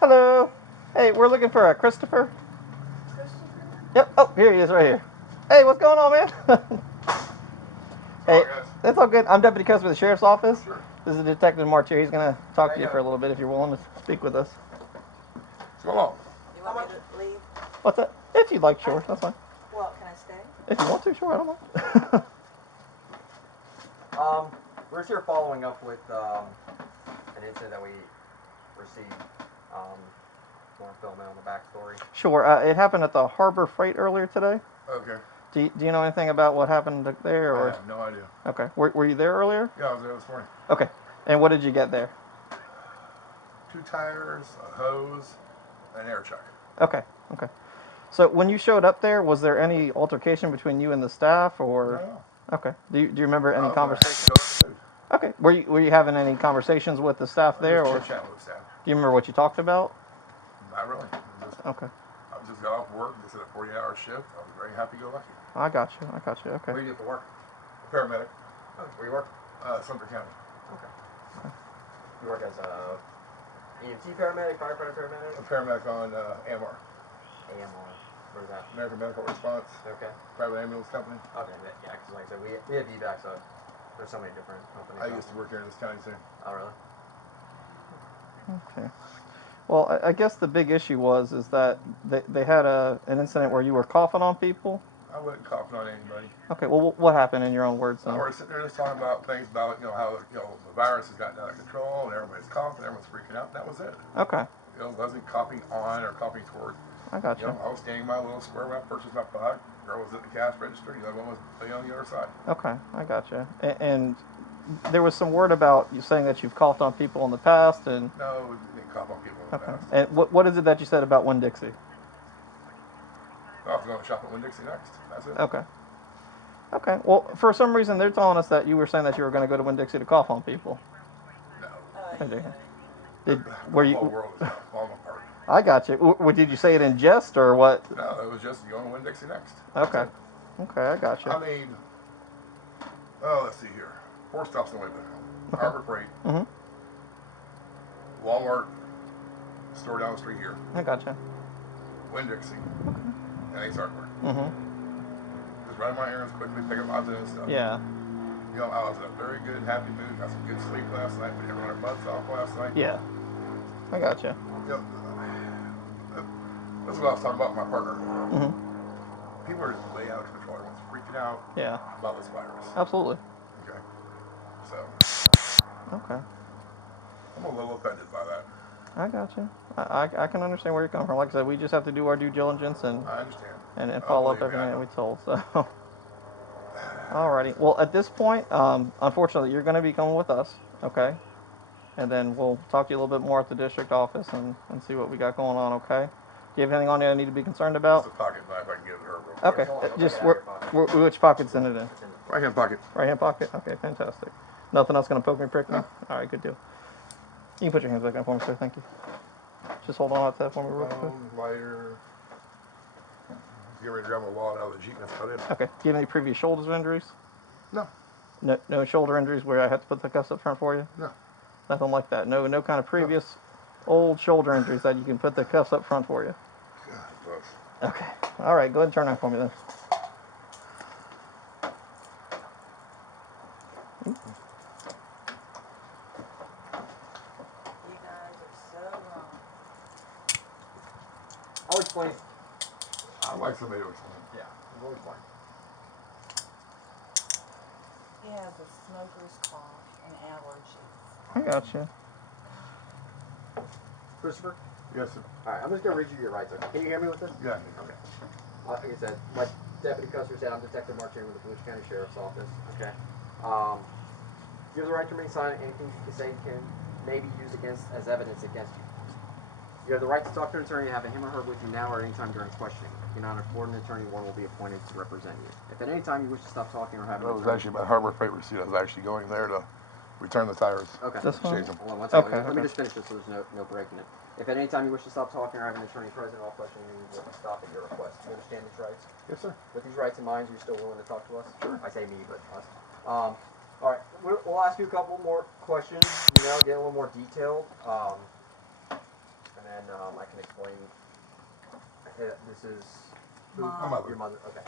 Hello. Hey, we're looking for a Christopher. Yep. Oh, here he is, right here. Hey, what's going on, man? Hey, that's all good. I'm Deputy Customer of the Sheriff's Office. Sure. This is Detective March here. He's gonna talk to you for a little bit if you're willing to speak with us. What's going on? You want me to leave? What's that? If you'd like, sure. That's fine. Well, can I stay? If you want to, sure. I don't mind. We're just here following up with an incident that we received. Want to fill in on the backstory? Sure. It happened at the Harbor Freight earlier today. Okay. Do you know anything about what happened there? Or? I have no idea. Okay. Were you there earlier? Yeah, I was there this morning. Okay. And what did you get there? 2 tires, a hose, an air check. Okay. Okay. So when you showed up there, was there any altercation between you and the staff, or? No. Okay. Do you remember any I conversation? was like, Okay. Were you having any conversations with the staff there, or? Chit-chat with the staff. Do you remember what you talked about? Not really. Okay. I just got off work. This is a 40-hour shift. I was very happy-go-lucky. I got you. Okay. What do you do for work? Paramedic, Where you work? Sumter County. Okay. You work as a EMT paramedic, firefighter paramedic? A paramedic on AMR, AMR. What is that? American Medical Response, Okay. private ambulance company. Okay. Yeah, because like I said, we have VBAC, so there's so many different companies. I used to work here in this county too. Oh, really? Okay. Well, I guess the big issue was that they had an incident where you were coughing on people. I wasn't coughing on anybody. Okay. Well, what happened in your own words then? We were sitting there just talking about things about how the virus has gotten out of control and everybody's coughing, everyone's freaking out. And that was it. Okay. Wasn't coughing on or coughing toward. I got you. I was standing in my little square when I purchased my product. Girl was at the cash register. The other one was on the other side. Okay. I got you. And there was some word about you saying that you've coughed on people in the past, and. No, we didn't cough on people in the Okay. past. And what is it that you said about Winn-Dixie? I was going to shop at Winn-Dixie next. That's it. Okay. Okay. Well, for some reason, they're telling us that you were saying that you were going to go to Winn-Dixie to cough on people. No. Were The whole you? world is falling apart. I got you. Did you say it in jest or what? No, it was just going to Winn-Dixie next. Okay. Okay, I got you. I mean, let's see here. 4 stops on the way back home. Okay. Harbor Freight. Mhm. Walmart. Store down the street here. I got you. Winn-Dixie. Okay. And Ace Hardware. Mhm. Just running my errands quickly, pick up odds and stuff. Yeah. I was in a very good, happy mood. Got some good sleep last night. We didn't run our butts off last night. Yeah. I got you. This is what I was talking about with my partner. Mhm. People are just way out of control. Everyone's freaking out Yeah. about this virus. Absolutely. Okay. So, Okay. I'm a little offended by that. I got you. I can understand where you're coming from. Like I said, we just have to do our due diligence and I understand. and follow up Believe me, I everything that know. we told. So. Alrighty. Well, at this point, unfortunately, you're going to be coming with us. Okay. And then we'll talk to you a little bit more at the district office and see what we got going on. Okay. Do you have anything on there I need to be concerned about? Just a pocket knife I can give her real quick. Okay. Just which pocket's in it in? Right hand pocket. Right hand pocket? Okay, fantastic. Nothing else going to poke me, prick me? No. All right, good deal. You can put your hands back on for me, sir. Thank you. Just hold on to that for me real quick. Lighter. Get ready to grab my wallet out of the Jeep and that's about it. Okay. Do you have any previous shoulder injuries? No. No shoulder injuries where I had to put the cuffs up front for you? No. Nothing like that? No kind of previous old shoulder injuries that you can put the cuffs up front for you? God, close. Okay. All right, go ahead and turn that for me then. You guys are so wrong. I'll explain. I'd like somebody to explain. Yeah, we'll explain. He has a smoker's cough and allergies. I got you. Christopher? Yes, sir. Alright, I'm just going to read you your rights. Okay. Can you hear me with this? Yeah. Okay. Like I said, like Deputy Custer said, I'm Detective March with the Volusia County Sheriff's Office. Okay. You have the right to remain silent. Anything you say can may be used as evidence against you. You have the right to talk to an attorney and have him or her with you now or any time during questioning. If you're not afforded an attorney, one will be appointed to represent you. If at any time you wish to stop talking or have That was actually my Harbor Freight receipt. I was actually going there to return the tires. Okay. This one? Change them. Hold on one second. Okay, Let me okay. just finish this so there's no breaking it. If at any time you wish to stop talking or have an attorney present, all questioning will be stopped at your request. Do you understand these rights? Yes, sir. With these rights in mind, are you still willing to talk to us? Sure. I say me, but us. All right. We'll ask you a couple more questions. Get a little more detailed. And then I can explain. This is who? Mom. My mother. Your mother. Okay.